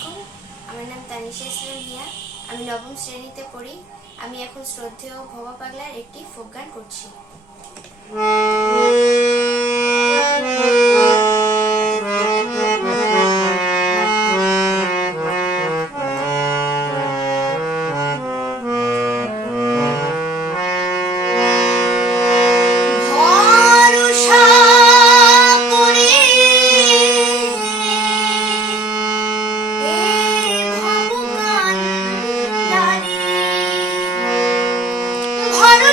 আলাইকুম আমার নাম তানিশা ইসলাম আমি নবম শ্রেণীতে পড়ি। আমি এখন শ্রদ্ধেয় ভবা পাগলার একটি ফোক গান করছি।